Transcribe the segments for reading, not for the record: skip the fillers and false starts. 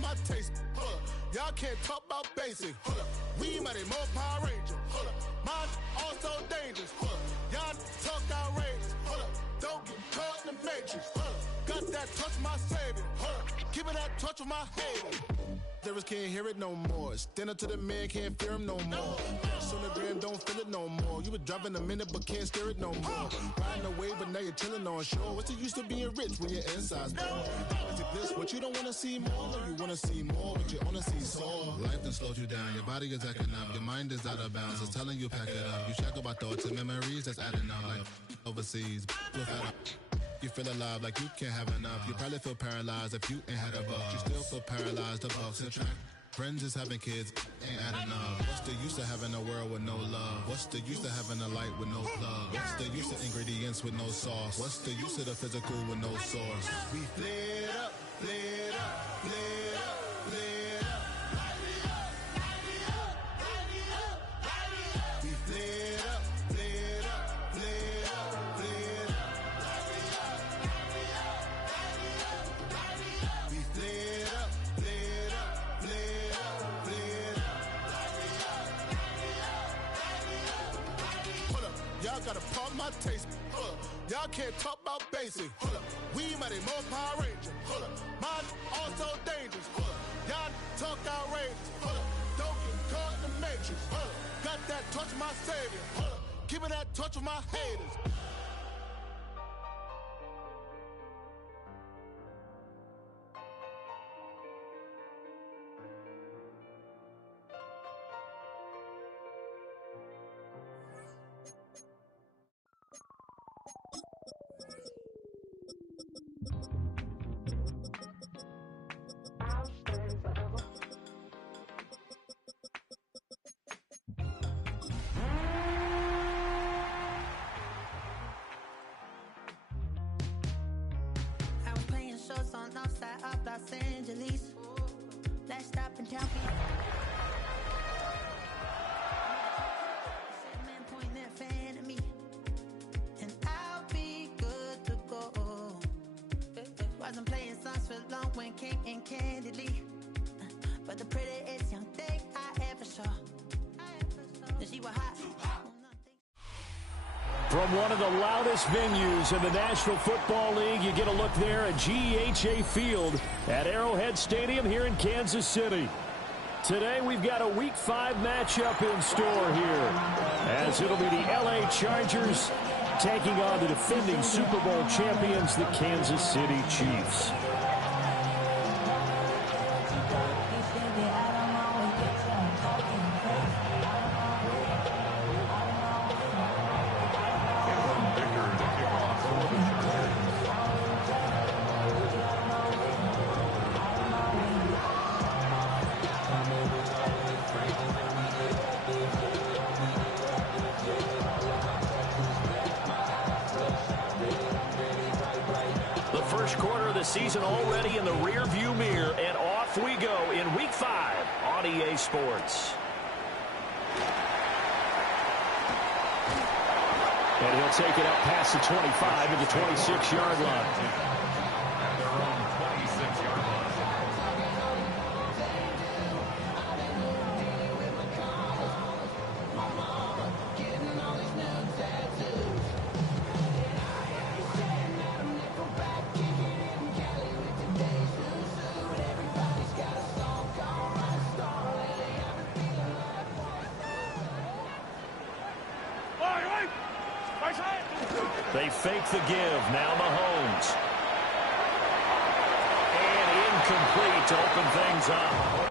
my taste. Hold up. Y'all can't talk about basic. Hold up. We mighty more Power Ranger. Hold up. Mine also dangerous. Hold up. Y'all talk outrageous. Hold up. Don't get caught in the matrix. Hold up. Got that touch my savior. Hold up. Keeping that touch with my haters. Lyrics can't hear it no more. Stand up to the man, can't fear him no more. On the gram, don't feel it no more. You been driving a minute, but can't steer it no more. Riding away, but now you're chilling on shore. What's the use of being rich when your inside's poor? Is it this? What you don't wanna see more? You wanna see more, but you wanna see sore. Life done slowed you down. Your body is acting up. Your mind is out of bounds. It's telling you pack it up. You check about thoughts and memories that's adding up. Like overseas, you feel alive like you can't have enough. You probably feel paralyzed if you ain't had a buck. You still feel paralyzed, the bucks and track. Friends is having kids, ain't adding up. What's the use of having a world with no love? What's the use of having a light with no plug? What's the use of ingredients with no sauce? What's the use of the physical with no source? We flared up, flared up, flared up, flared up. Light me up, light me up, light me up, light me up. We flared up, flared up, flared up, flared up. Light me up, light me up, light me up, light me up. We flared up, flared up, flared up. Y'all gotta pump my taste. Hold up. Y'all can't talk about basic. Hold up. We mighty more Power Ranger. Hold up. Mine also dangerous. Hold up. Y'all talk outrageous. Hold up. Don't get caught in the matrix. Hold up. Got that touch my savior. Hold up. Keeping that touch with my haters. On outside of Los Angeles. Let's stop and tell me. Said man point their fan at me, and I'll be good to go. Wasn't playing songs for long when came in candidly, but the prettiest young thing I ever saw. She was hot. From one of the loudest venues in the National Football League, you get a look there at GEHA Field at Arrowhead Stadium here in Kansas City. Today we've got a Week 5 matchup in store here, as it'll be the LA Chargers taking on the defending Super Bowl champions, the Kansas City Chiefs. Season already in the rear-view mirror, and off we go in Week 5 on EA Sports. And he'll take it up past the 25 to the 26-yard line. They fake the give. Now Mahomes. And incomplete to open things up.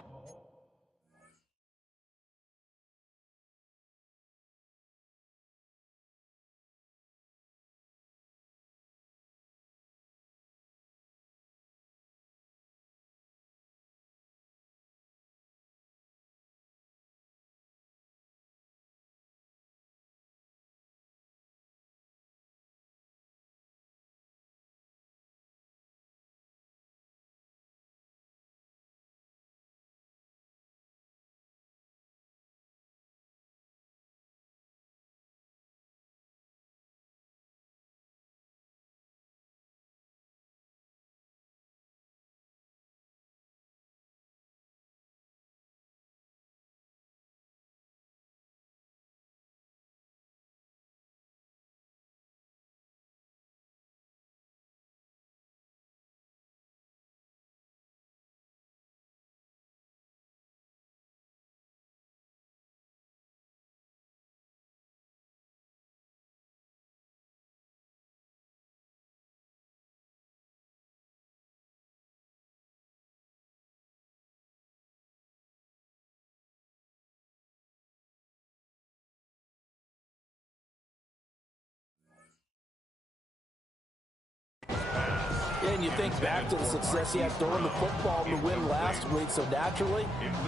and you think back to the success he had throwing the football to win last week, so naturally,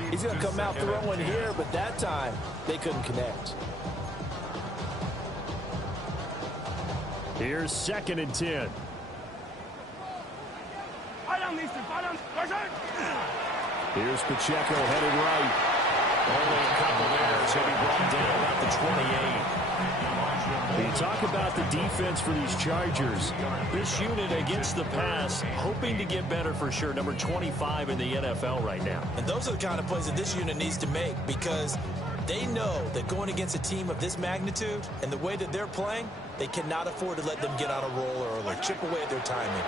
he's going to come out throwing here, but that time, they couldn't connect. Here's 2nd and 10. Here's Pacheco headed right. Only a couple there, so he brought down about the 28. You talk about the defense for these Chargers. This unit against the pass, hoping to get better for sure. Number 25 in the NFL right now. And those are the kind of plays that this unit needs to make, because they know that going against a team of this magnitude and the way that they're playing, they cannot afford to let them get on a roll early, chip away at their timing.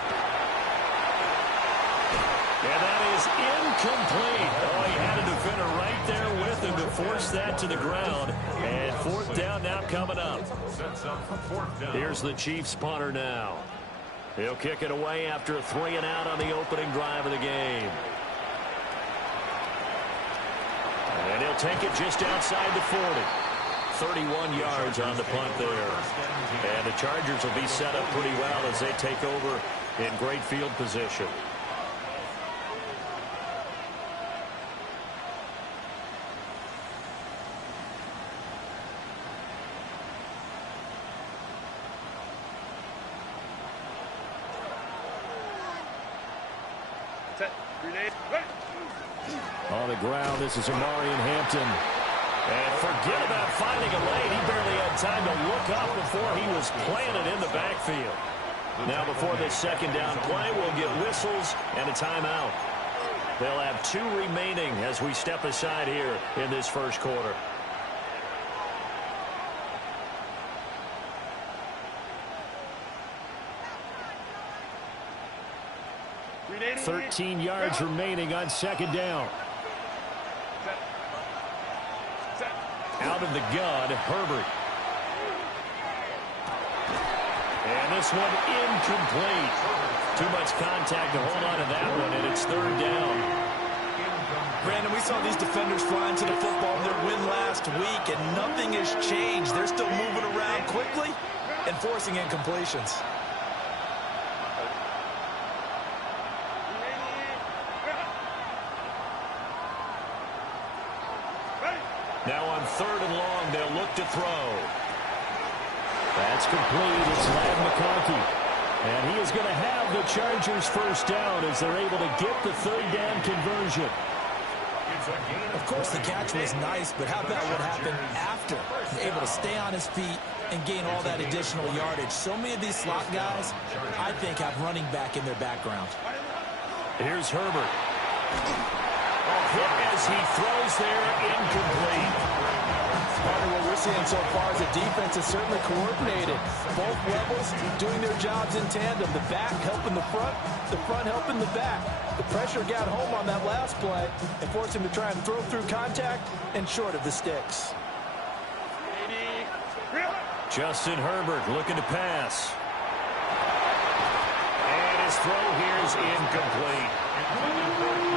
And that is incomplete. Oh, he had a defender right there with him to force that to the ground. And 4th down now coming up. Here's the Chiefs punter now. He'll kick it away after a 3-and-out on the opening drive of the game. And he'll take it just outside the 40. 31 yards on the punt there. And the Chargers will be set up pretty well as they take over in great field position. On the ground, this is Omarion Hampton. And forget about finding a lane. He barely had time to look up before he was planted in the backfield. Now before this 2nd down play, we'll get whistles and a timeout. They'll have 2 remaining as we step aside here in this first quarter. 13 yards remaining on 2nd down. Out of the gun, Herbert. And this one incomplete. Too much contact to hold on to that one, and it's 3rd down. Brandon, we saw these defenders flying to the football in their win last week, and nothing has changed. They're still moving around quickly and forcing incompletions. Now on 3rd and long, they'll look to throw. That's complete. It's Ladd McConkey. And he is going to have the Chargers first down as they're able to get the 3rd down conversion. Of course, the catch was nice, but how about what happened after? Able to stay on his feet and gain all that additional yardage. So many of these slot guys, I think, have running back in their background. Here's Herbert. Hit as he throws there, incomplete. What we're seeing so far is the defense is certainly coordinated. Both levels doing their jobs in tandem. The back helping the front helping the back. The pressure got home on that last play and forced him to try and throw through contact and short of the sticks. Justin Herbert looking to pass. And his throw here is incomplete.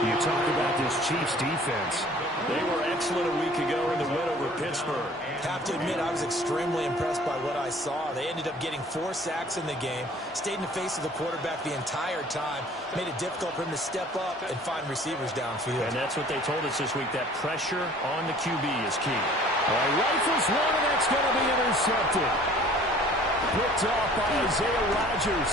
You talk about this Chiefs defense. They were excellent a week ago in the win over Pittsburgh. Have to admit, I was extremely impressed by what I saw. They ended up getting 4 sacks in the game, stayed in the face of the quarterback the entire time, made it difficult for him to step up and find receivers downfield. And that's what they told us this week, that pressure on the QB is key. Rifles one, and that's going to be intercepted. Picked off by Isaiah Rodgers.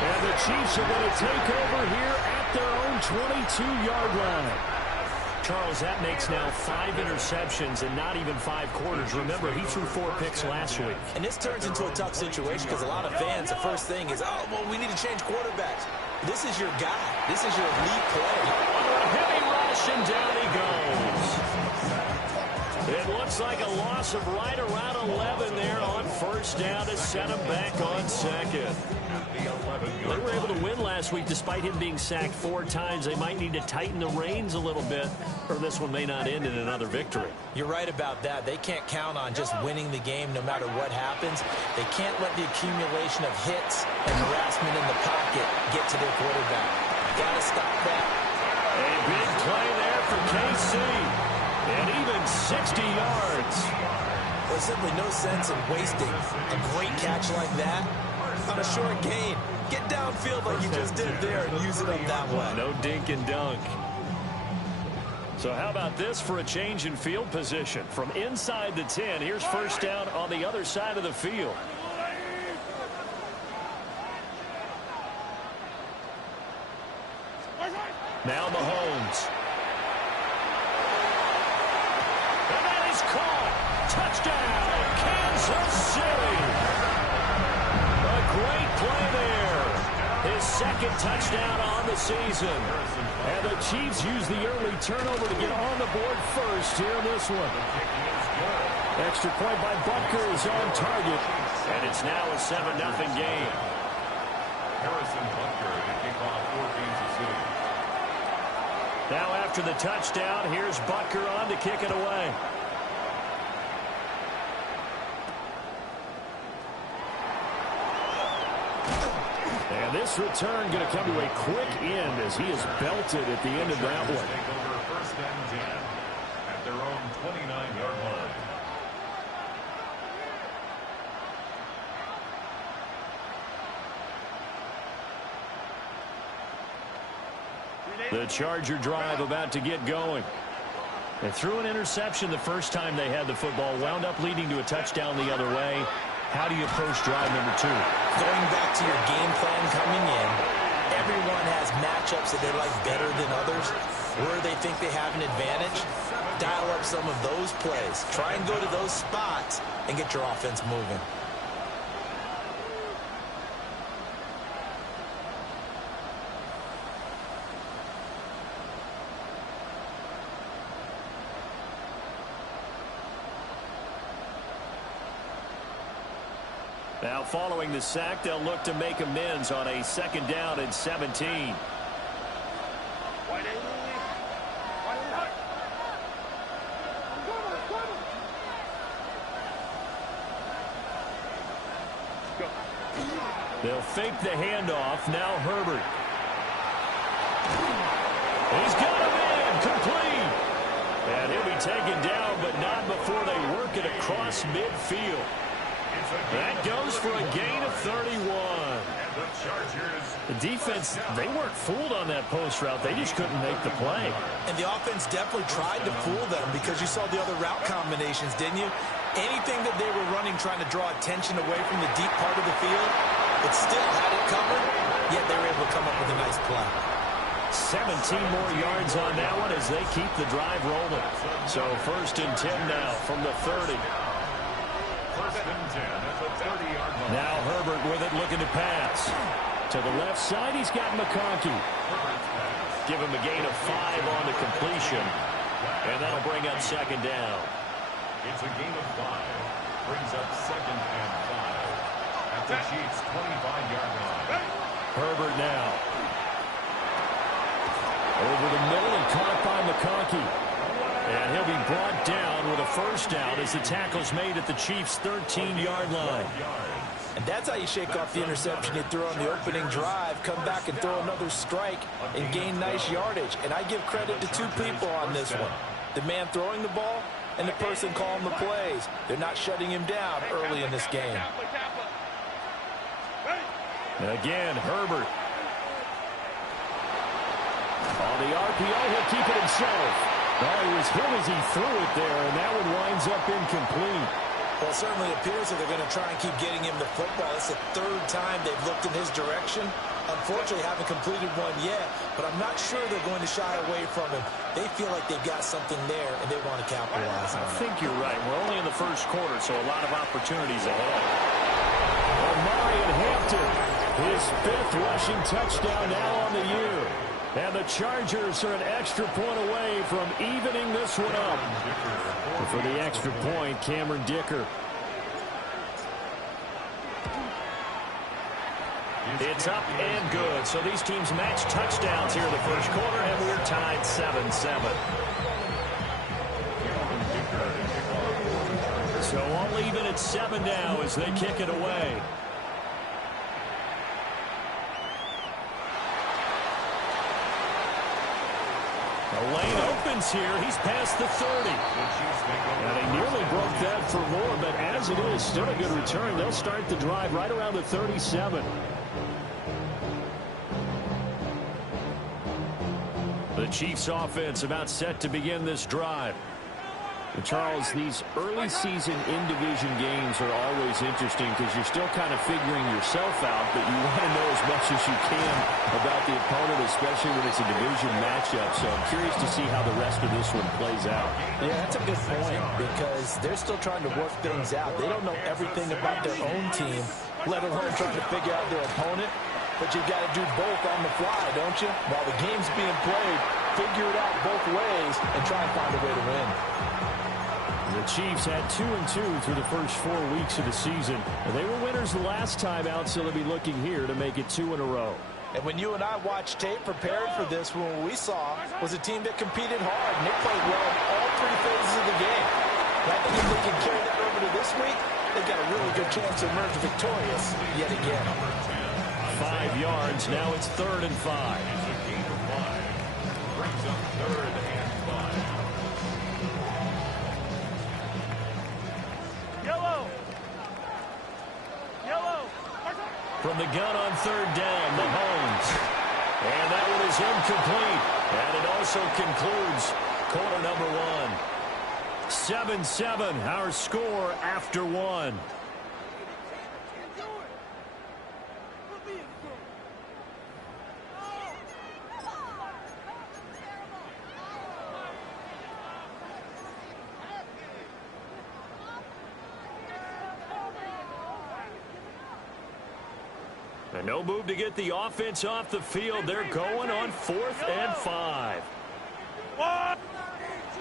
And the Chiefs are going to take over here at their own 22-yard line. Charles, that makes now 5 interceptions and not even 5 quarters. Remember, he threw 4 picks last week. And this turns into a tough situation because a lot of fans, the first thing is, oh, well, we need to change quarterbacks. This is your guy. This is your elite play. A heavy rush, and down he goes. It looks like a loss of right around 11 there on 1st down to set him back on 2nd. They were able to win last week despite him being sacked 4 times. They might need to tighten the reins a little bit, or this one may not end in another victory. You're right about that. They can't count on just winning the game no matter what happens. They can't let the accumulation of hits and harassment in the pocket get to their quarterback. Got to stop that. A big play there for KC. And even 60 yards. There's simply no sense in wasting a great catch like that on a short gain. Get downfield like you just did there and use it up that way. No dink and dunk. So how about this for a change in field position? From inside the 10, here's first down on the other side of the field. Now Mahomes. And that is caught. Touchdown, Kansas City. A great play there. His second touchdown on the season. And the Chiefs use the early turnover to get on the board first here in this one. Extra point by Butker is on target. And it's now a 7-0 game. Harrison Butker to kick off for Kansas City. Now after the touchdown, here's Butker on to kick it away. And this return going to come to a quick end as he is belted at the end of that one. Take over first and 10 at their own 29-yard line. The Charger drive about to get going. They threw an interception the first time they had the football, wound up leading to a touchdown the other way. How do you approach drive number 2? Going back to your game plan coming in, everyone has matchups that they like better than others. Where they think they have an advantage, dial up some of those plays. Try and go to those spots and get your offense moving. Now following the sack, they'll look to make amends on a second down and 17. They'll fake the handoff. Now Herbert. He's got a man complete. And he'll be taken down, but not before they work it across midfield. That goes for a gain of 31. The defense, they weren't fooled on that post route. They just couldn't make the play. And the offense definitely tried to fool them because you saw the other route combinations, didn't you? Anything that they were running trying to draw attention away from the deep part of the field, it still had it covered, yet they were able to come up with a nice play. 17 more yards on that one as they keep the drive rolling. So first and 10 now from the 30. Now Herbert with it, looking to pass. To the left side, he's got McConkey. Give him a gain of 5 on the completion. And that'll bring up second down. It's a gain of 5. Brings up second and 5 at the Chiefs' 25-yard line. Herbert now. Over the middle and caught by McConkey. And he'll be brought down with a first down as the tackle's made at the Chiefs' 13-yard line. And that's how you shake off the interception you threw on the opening drive, come back and throw another strike and gain nice yardage. And I give credit to 2 people on this one. The man throwing the ball and the person calling the plays. They're not shutting him down early in this game. And again, Herbert. On the RPO, he'll keep it himself. Oh, he was hit as he threw it there, and that one winds up incomplete. Well, it certainly appears that they're going to try and keep getting him the football. It's the 3rd time they've looked in his direction. Unfortunately, haven't completed one yet, but I'm not sure they're going to shy away from him. They feel like they've got something there, and they want to capitalize on it. I think you're right. We're only in the first quarter, so a lot of opportunities ahead. Omari Hampton, his 5th rushing touchdown now on the year. And the Chargers are an extra point away from evening this one up. And for the extra point, Cameron Dicker. It's up and good. So these teams match touchdowns here in the first quarter, and we're tied 7-7. So all even at 7 now as they kick it away. The lane opens here. He's past the 30. And they nearly broke that for more, but as it is, still a good return. They'll start the drive right around the 37. The Chiefs offense about set to begin this drive. And Charles, these early season in-division games are always interesting because you're still kind of figuring yourself out, but you want to know as much as you can about the opponent, especially when it's a division matchup. So I'm curious to see how the rest of this one plays out. Yeah, that's a good point because they're still trying to work things out. They don't know everything about their own team, let alone trying to figure out their opponent. But you got to do both on the fly, don't you? While the game's being played, figure it out both ways and try and find a way to win. The Chiefs had 2-2 through the first 4 weeks of the season. And they were winners the last time out, so they'll be looking here to make it 2 in a row. And when you and I watched tape prepared for this, what we saw was a team that competed hard, and they played well in all 3 phases of the game. And I think if they can carry that over to this week, they've got a really good chance to emerge victorious yet again. 5 yards. Now it's 3rd and 5. Brings up 3rd and 5. From the gun on 3rd down, Mahomes. And that one is incomplete. And it also concludes quarter number 1. 7-7, our score after 1. And no move to get the offense off the field. They're going on 4th and 5.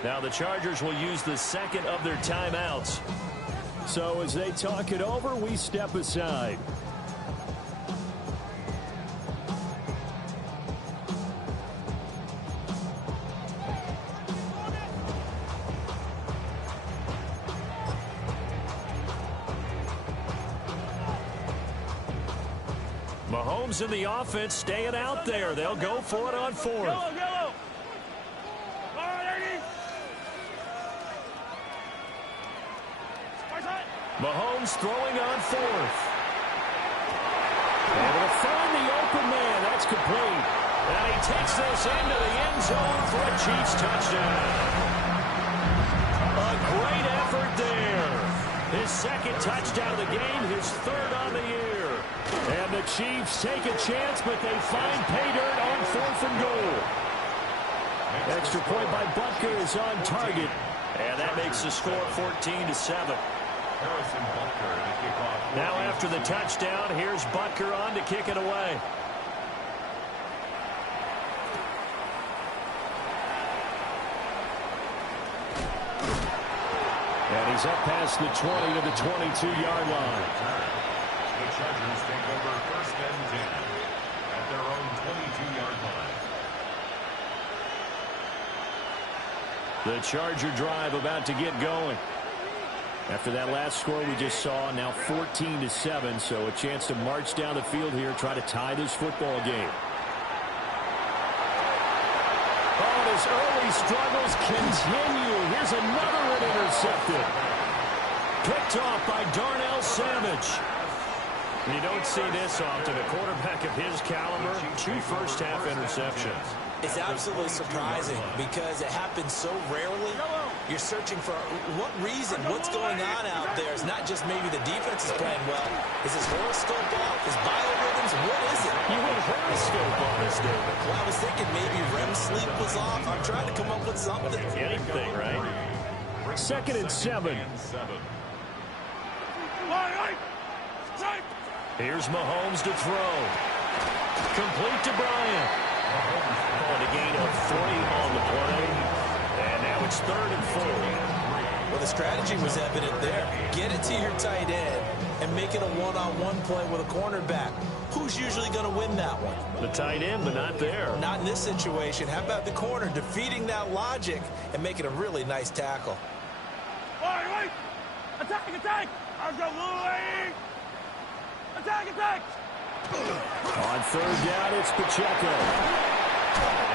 Now the Chargers will use the second of their timeouts. So as they talk it over, we step aside. Mahomes in the offense staying out there. They'll go for it on 4th. Mahomes throwing on 4th. Able to find the open man. That's complete. And he takes this into the end zone for a Chiefs touchdown. A great effort there. His 2nd touchdown of the game, his 3rd on the year. And the Chiefs take a chance, but they find pay dirt on 4th and goal. Extra point by Butker is on target. And that makes the score 14-7. Harrison Butker to kick off. Now after the touchdown, here's Butker on to kick it away. And he's up past the 20 to the 22-yard line. The Chargers take over 1st and 10 at their own 22-yard line. The Charger drive about to get going. After that last score we just saw, now 14-7, so a chance to march down the field here, try to tie this football game. Oh, his early struggles continue. Here's another one intercepted. Picked off by Darnell Savage. You don't see this often. A quarterback of his caliber, 2 first-half interceptions. It's absolutely surprising because it happens so rarely. You're searching for what reason, what's going on out there. It's not just maybe the defense is playing well. Is his horoscope off? His biorhythms? What is it? You went horoscope on this, David. Well, I was thinking maybe REM sleep was off. I'm trying to come up with something. Anything, right? 2nd and 7. Here's Mahomes to throw. Complete to Bryant. And a gain of 3 on the play. And now it's 3rd and 4. Well, the strategy was evident there. Get it to your tight end and make it a one-on-one play with a cornerback. Who's usually going to win that one? The tight end, but not there. Not in this situation. How about the corner defeating that logic and making a really nice tackle? Wait! Attack! Attack! On 3rd down, it's Pacheco.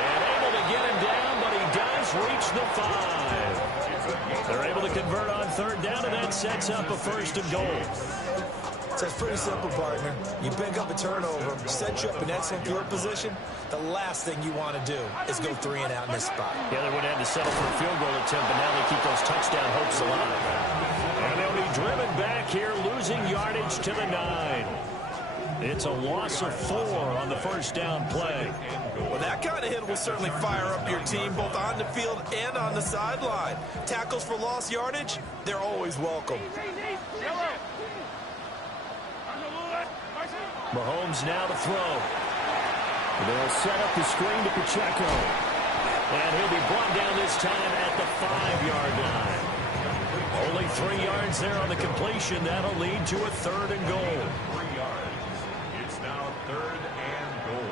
And able to get him down, but he has reached the 5. They're able to convert on third down, and that sets up a first and goal. So it's pretty simple, partner. You pick up a turnover, set you up in excellent field position. The last thing you want to do is go 3 and out in this spot. Yeah, they would have to settle for a field goal attempt, but now they keep those touchdown hopes alive. And they'll be driven back here, losing yardage to the 9. It's a loss of 4 on the first down play. Well, that kind of hit will certainly fire up your team, both on the field and on the sideline. Tackles for lost yardage, they're always welcome. Mahomes now to throw. They'll set up the screen to Pacheco. And he'll be brought down this time at the 5-yard line. Only 3 yards there on the completion. That'll lead to a third and goal. 3 yards. It's now third and goal.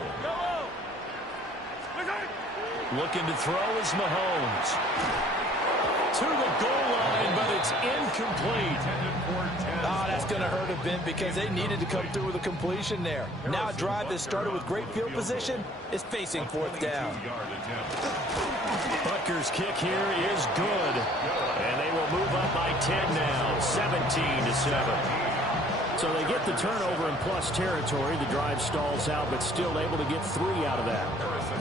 Looking to throw is Mahomes. To the goal line, but it's incomplete. Oh, that's going to hurt a bit because they needed to come through with a completion there. Now a drive that started with great field position is facing 4th down. Butker's kick here is good. And they will move up by 10 now, 17-7. So they get the turnover in plus territory. The drive stalls out, but still able to get 3 out of that.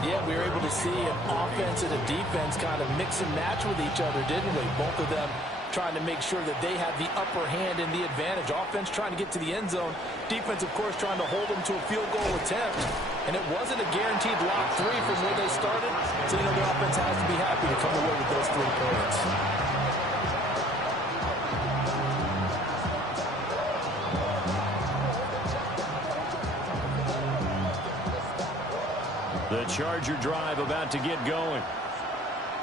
Yeah, we were able to see an offense and a defense kind of mix and match with each other, didn't we? Both of them trying to make sure that they have the upper hand and the advantage. Offense trying to get to the end zone. Defense, of course, trying to hold them to a field goal attempt. And it wasn't a guaranteed lock 3 from where they started. So, you know, the offense has to be happy to come away with those 3 points. The Charger drive about to get going.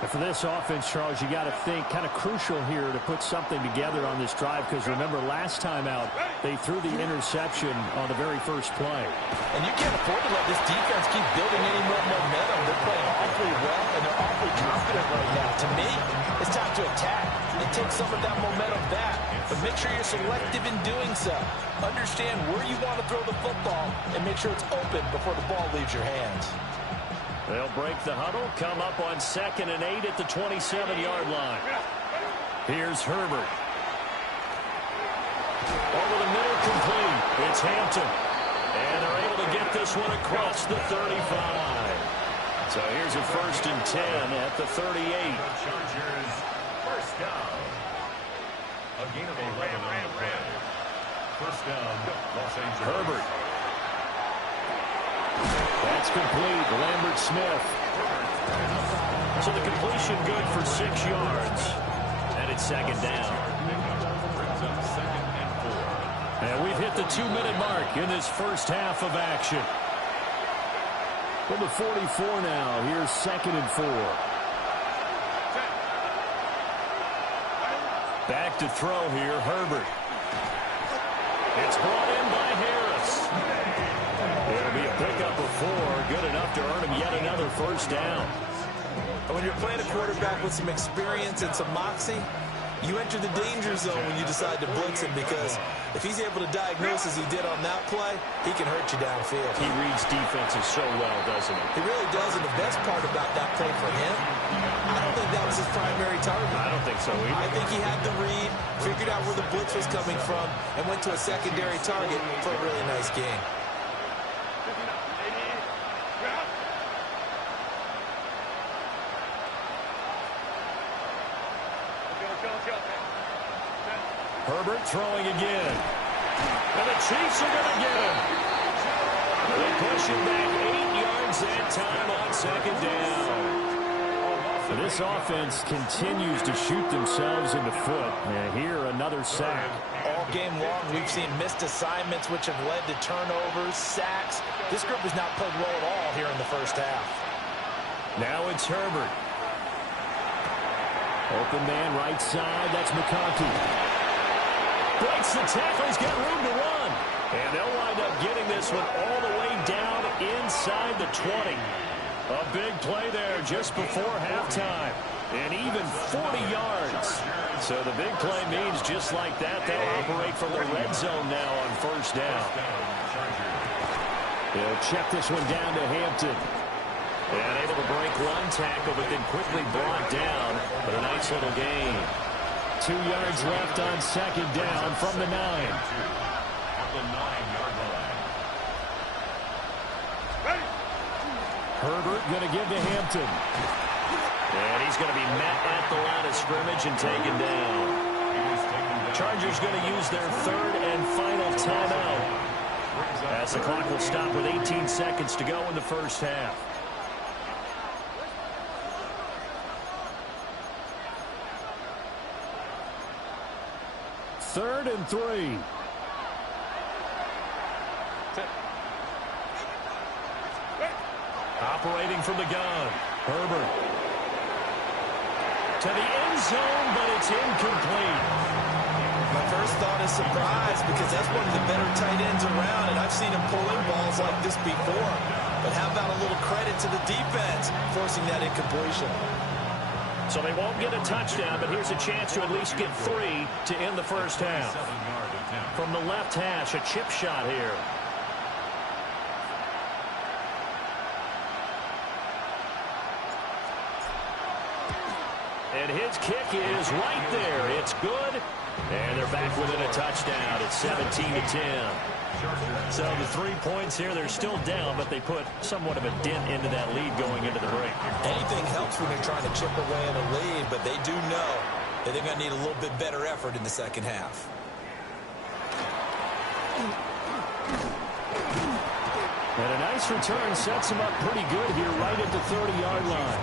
And for this offense, Charles, you got to think kind of crucial here to put something together on this drive, because remember last time out they threw the interception on the very first play. And you can't afford to let this defense keep building any more momentum. They're playing awfully well and they're awfully confident right now. To me, it's time to attack and take some of that momentum back, but make sure you're selective in doing so. Understand where you want to throw the football and make sure it's open before the ball leaves your hands. They'll break the huddle, come up on 2nd and 8 at the 27-yard line. Here's Herbert. Over the middle, complete. It's Hampton. And they're able to get this one across the 35. So here's a 1st and 10 at the 38. The Chargers first down. A gain of 11 on the play. First down, Los Angeles. Herbert. That's complete. Lambert Smith. So the completion good for 6 yards. And it's 2nd down. Brings up 2nd and 4. And we've hit the 2-minute mark in this first half of action. From the 44 now, here's 2nd and 4. Back to throw here, Herbert. It's brought in by Harris. It'll be a pickup of 4, good enough to earn him yet another first down. And when you're playing a quarterback with some experience and some moxie, you enter the danger zone when you decide to blitz him, because if he's able to diagnose as he did on that play, he can hurt you downfield. He reads defenses so well, doesn't he? He really does, and the best part about that play for him, I don't think that was his primary target. I don't think so either. I think he had the read, figured out where the blitz was coming from, and went to a secondary target for a really nice game. Herbert throwing again. And the Chiefs are going to get him. They push him back 8 yards that time on 2nd down. This offense continues to shoot themselves in the foot. And here, another sack. All game long, we've seen missed assignments, which have led to turnovers, sacks. This group has not played well at all here in the first half. Now it's Herbert. Open man right side. That's McConkey. Breaks the tackle. He's got room to run. And they'll wind up getting this one all the way down inside the 20. A big play there just before halftime. And even 40 yards. So the big play means just like that, they'll operate from the red zone now on first down. They'll check this one down to Hampton. And able to break one tackle, but then quickly brought down. But a nice little gain. 2 yards left on second down from the 9. At the 9-yard line. Herbert going to give to Hampton. And he's going to be met at the line of scrimmage and taken down. Chargers going to use their 3rd and final timeout, as the clock will stop with 18 seconds to go in the first half. Third and 3. Operating from the gun, Herbert. To the end zone, but it's incomplete. My first thought is surprise, because that's one of the better tight ends around, and I've seen him pull in balls like this before. But how about a little credit to the defense forcing that incompletion? So they won't get a touchdown, but here's a chance to at least get 3 to end the first half. From the left hash, a chip shot here. And his kick is right there. It's good. And they're back within a touchdown. It's 17-10. So the 3 points here, they're still down, but they put somewhat of a dent into that lead going into the break. Anything helps when you're trying to chip away at a lead, but they do know that they're going to need a little bit better effort in the second half. And a nice return sets him up pretty good here right at the 30-yard line.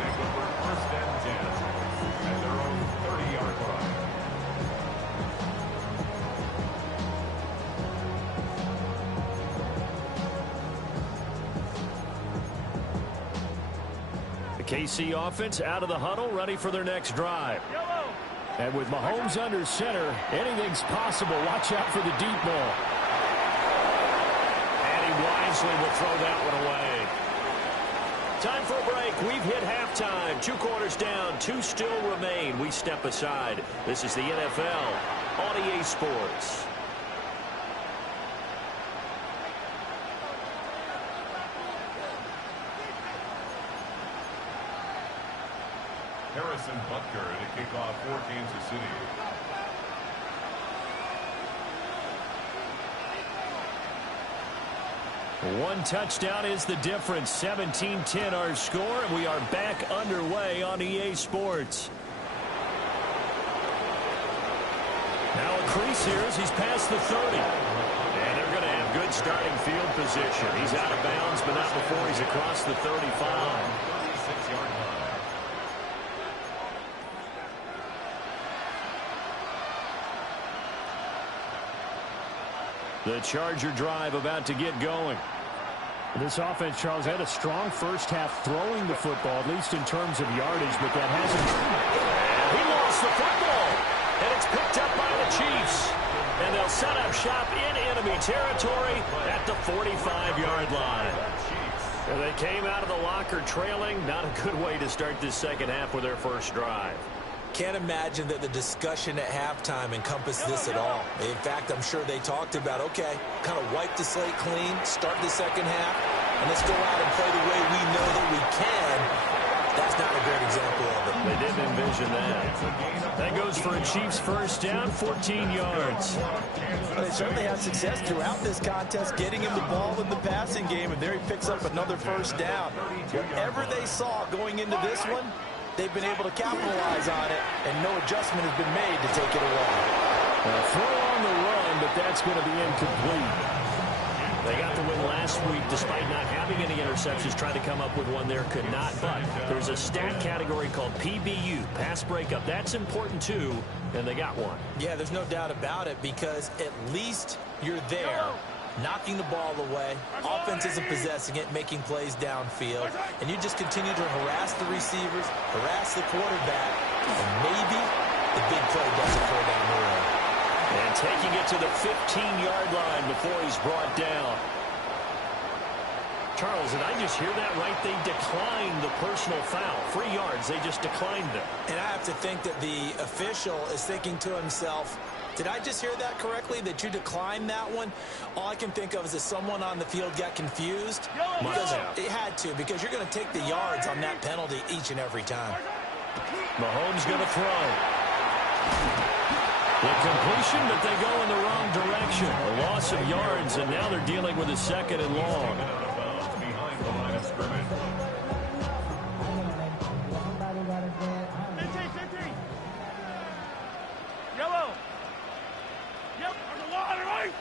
First and 10 at their own 30-yard line. The KC offense out of the huddle, ready for their next drive. And with Mahomes under center, anything's possible. Watch out for the deep ball. And he wisely will throw that one away. Time for a break. We've hit halftime. 2 quarters down, 2 still remain. We step aside. This is the NFL on EA Sports. Harrison Butker to kick off for Kansas City. One touchdown is the difference. 17-10 our score, and we are back underway on EA Sports. Now a crease here as he's past the 30. And they're going to have good starting field position. He's out of bounds, but not before he's across the 35. 36-yard line. The Charger drive about to get going. This offense, Charles, had a strong first half throwing the football, at least in terms of yardage, but that hasn't. And he lost the football. And it's picked up by the Chiefs. And they'll set up shop in enemy territory at the 45-yard line. And they came out of the locker trailing. Not a good way to start this second half with their first drive. Can't imagine that the discussion at halftime encompassed this at all. In fact, I'm sure they talked about, okay, kind of wipe the slate clean, start the second half, and let's go out and play the way we know that we can. That's not a great example of it. They didn't envision that. That goes for a Chiefs first down, 14 yards. They certainly had success throughout this contest, getting him the ball in the passing game, and there he picks up another first down. Whatever they saw going into this one, they've been able to capitalize on it, and no adjustment has been made to take it away. Throw on the run, but that's going to be incomplete. They got the win last week despite not having any interceptions. Tried to come up with one there, could not. But there's a stat category called PBU, pass breakup. That's important too, and they got one. Yeah, there's no doubt about it, because at least you're there, knocking the ball away. Offense isn't possessing it, making plays downfield. And you just continue to harass the receivers, harass the quarterback, and maybe the big play does occur down the road. And taking it to the 15-yard line before he's brought down. Charles, did I just hear that right? They declined the personal foul. 3 yards, they just declined them. And I have to think that the official is thinking to himself, Did I just hear that correctly, that you declined that one? All I can think of is that someone on the field got confused. Because it had to, because you're going to take the yards on that penalty each and every time. Mahomes going to throw. The completion, but they go in the wrong direction. A loss of yards, and now they're dealing with a second and long. Behind the line of scrimmage. Yellow. Yep, on the line, right?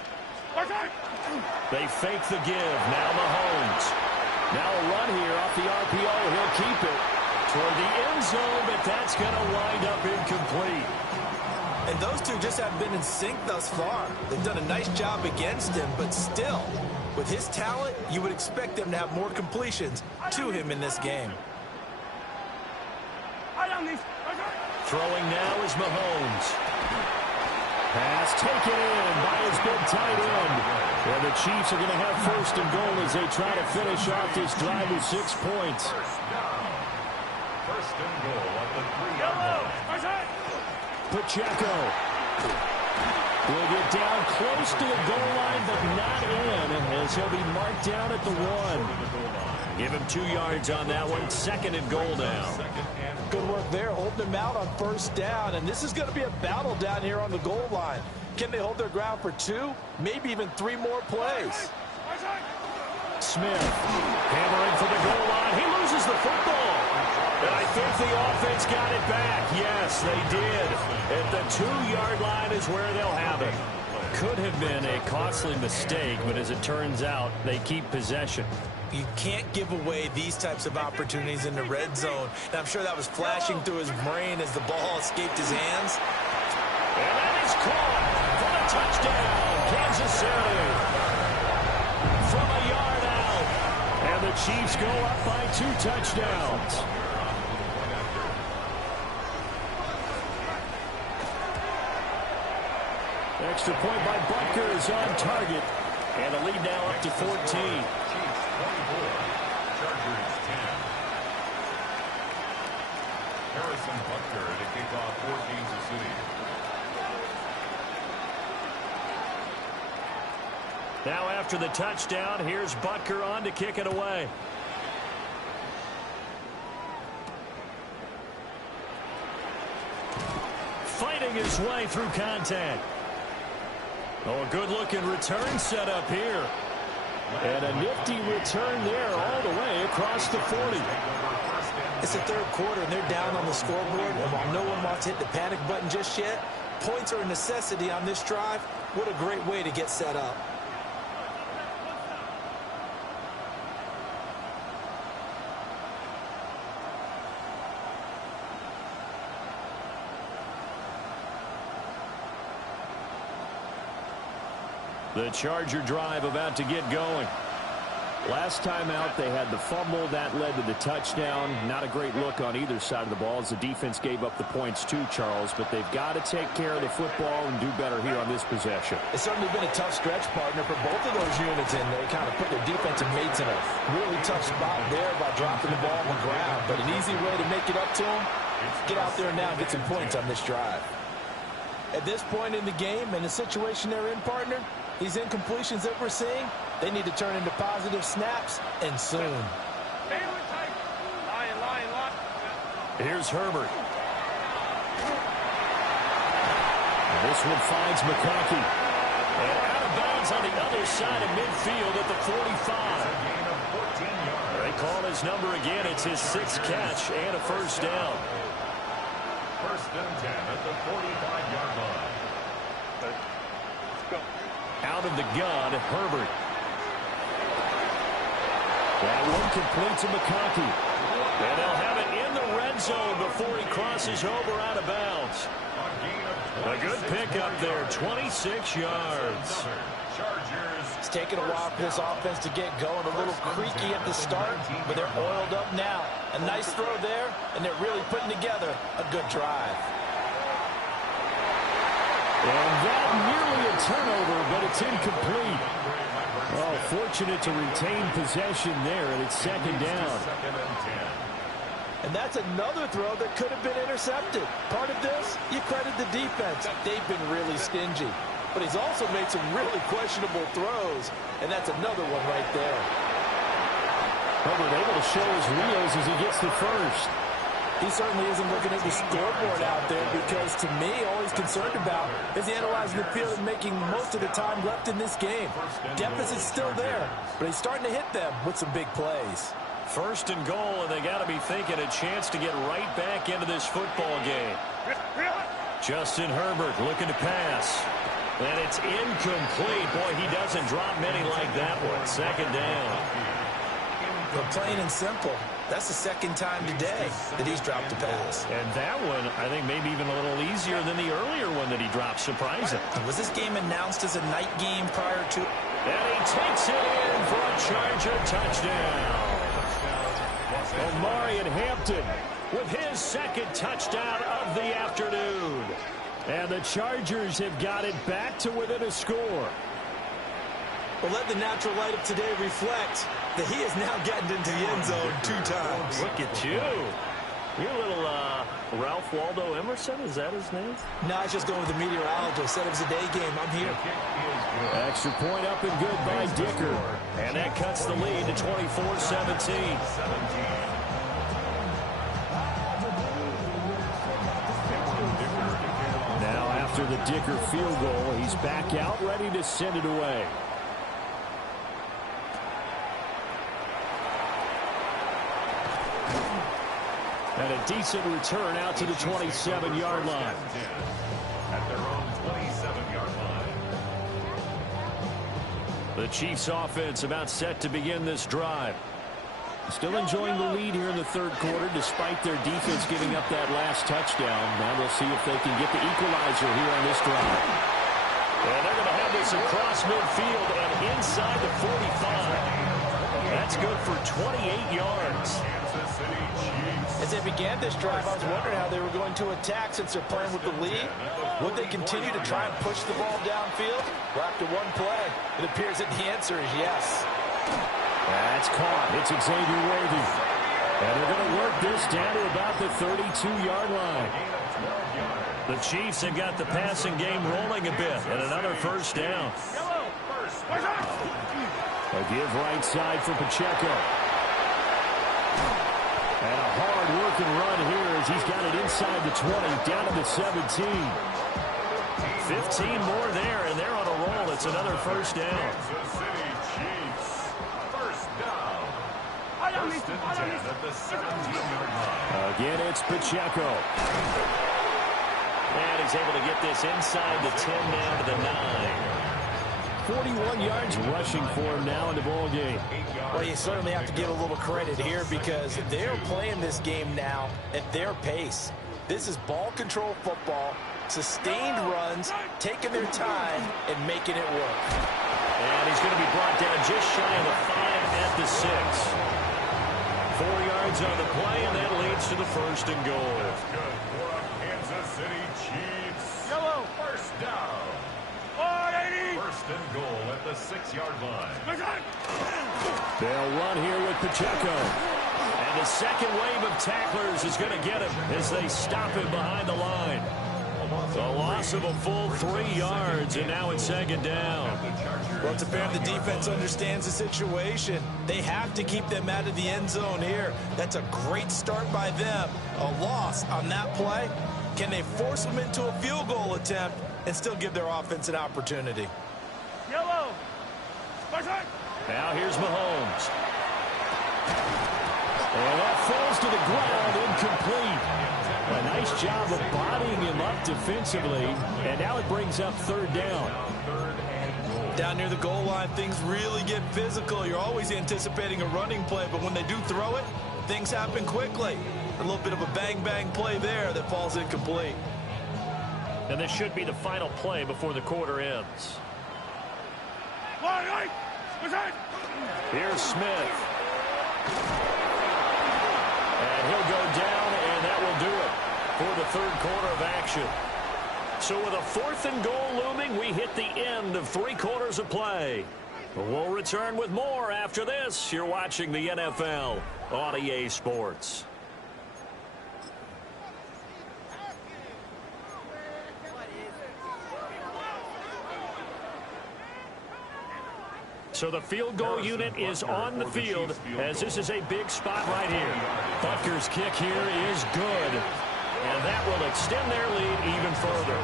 They fake the give. Now Mahomes. Now a run here off the RPO. He'll keep it toward the end zone, but that's going to wind up incomplete. And those two just haven't been in sync thus far. They've done a nice job against him, but still, with his talent, you would expect them to have more completions to him in this game. Throwing now is Mahomes. Pass taken in by his big tight end. And the Chiefs are going to have first and goal as they try to finish off this drive with 6 points. First and goal at the 3-yard line. Pacheco will get down close to the goal line, but not in, as he'll be marked down at the 1. Give him 2 yards on that one. Second and goal now. Good work there, holding him out on first down, and this is going to be a battle down here on the goal line. Can they hold their ground for 2, maybe even 3 more plays? Smith hammering for the goal line. He loses the football. And I think the offense got it back. Yes, they did. At the 2-yard line is where they'll have it. Could have been a costly mistake, but as it turns out, they keep possession. You can't give away these types of opportunities in the red zone. And I'm sure that was flashing through his brain as the ball escaped his hands. And that is caught for the touchdown, Kansas City. From a yard out. And the Chiefs go up by 2 touchdowns. Extra point by Butker is on target. And the lead now up to 14. Chiefs 24, Chargers 10. Harrison Butker to kick off for Kansas City. Now after the touchdown, here's Butker on to kick it away. Fighting his way through contact. Oh, a good-looking return set up here. And a nifty return there all the way across the 40. It's the third quarter, and they're down on the scoreboard. And while no one wants to hit the panic button just yet, points are a necessity on this drive. What a great way to get set up. The Charger drive about to get going. Last time out, they had the fumble. That led to the touchdown. Not a great look on either side of the ball as the defense gave up the points too, Charles. But they've got to take care of the football and do better here on this possession. It's certainly been a tough stretch, partner, for both of those units, and they kind of put their defensive mates in a really tough spot there by dropping the ball on the ground. But an easy way to make it up to them, get out there now and get some points on this drive. At this point in the game and the situation they're in, partner, these incompletions that we're seeing, they need to turn into positive snaps, and soon. Here's Herbert. This one finds McConkey. And out of bounds on the other side of midfield at the 45. They call his number again. It's his 6th catch and a first down. First and 10 at the 45-yard line. Out of the gun, Herbert. That one complete to McConkey. And they'll have it in the red zone before he crosses over out of bounds. A good pickup there, 26 yards. It's taken a while for this offense to get going. A little creaky at the start, but they're oiled up now. A nice throw there, and they're really putting together a good drive. And that nearly a turnover, but it's incomplete. Oh, fortunate to retain possession there, and it's second down. And that's another throw that could have been intercepted. Part of this, you credit the defense. They've been really stingy. But he's also made some really questionable throws, and that's another one right there. Herbert able to show his wheels as he gets the first. He certainly isn't looking at the scoreboard out there because, to me, all he's concerned about is analyzing the field and making most of the time left in this game. Deficit's still there, but he's starting to hit them with some big plays. First and goal, and they got to be thinking a chance to get right back into this football game. Justin Herbert looking to pass. And it's incomplete. Boy, he doesn't drop many like that one. Second down. But plain and simple, that's the second time today that he's dropped a pass. And that one, I think, maybe even a little easier than the earlier one that he dropped. Surprising. Was this game announced as a night game prior to? And he takes it in for a Charger touchdown. Omarion Hampton with his second touchdown of the afternoon. And the Chargers have got it back to within a score. Well, let the natural light of today reflect that he has now gotten into the end zone 2 times. Look at you. You're a little Ralph Waldo Emerson, is that his name? No, I was just going with the meteorologist. Said it was a day game. I'm here. Extra point up and good by Dicker. And that cuts the lead to 24-17. Now after the Dicker field goal, he's back out ready to send it away. And a decent return out to the 27-yard line. At their own 27-yard line. The Chiefs offense about set to begin this drive. Still enjoying the lead here in the third quarter despite their defense giving up that last touchdown. Now we'll see if they can get the equalizer here on this drive. And they're going to have this across midfield and inside the 45. That's good for 28 yards. As they began this drive, I was wondering how they were going to attack since they're playing with the lead. Would they continue to try and push the ball downfield? Well, after one play, it appears that the answer is yes. That's caught. It's Xavier Worthy. And they're going to work this down to about the 32-yard line. The Chiefs have got the passing game rolling a bit. And another first down. A give right side for Pacheco. And a hard-working run here as he's got it inside the 20, down to the 17. 15 more there, and they're on a roll. It's another first down. Again, it's Pacheco. And he's able to get this inside the 10 down to the 9. 41 yards rushing for him now in the ball game. Well, you certainly have to give a little credit here because they're playing this game now at their pace. This is ball control football, sustained runs, taking their time, and making it work. And he's going to be brought down just shy of the 5 at the 6. 4 yards on the play, and that leads to the first and goal. That's good for Kansas City Chiefs. Yellow. First down. First and goal at the 6-yard line. They'll run here with Pacheco. And the second wave of tacklers is going to get him as they stop him behind the line. A loss of a full 3 yards, and now it's second down. Well, it's apparent the defense understands the situation. They have to keep them out of the end zone here. That's a great start by them. A loss on that play. Can they force them into a field goal attempt and still give their offense an opportunity? Yellow. Now here's Mahomes. And that falls to the ground, incomplete. A nice job of bodying him up defensively, and now it brings up third down. Down near the goal line, things really get physical. You're always anticipating a running play, but when they do throw it, things happen quickly. A little bit of a bang-bang play there that falls incomplete. And this should be the final play before the quarter ends. Here's Smith. And he'll go down, and that will do it for the third quarter of action. So with a 4th and goal looming, we hit the end of 3 quarters of play. We'll return with more after this. You're watching the NFL on EA Sports. So the field goal unit is on the field as this is a big spot right here. Butker's kick here is good. And that will extend their lead even further.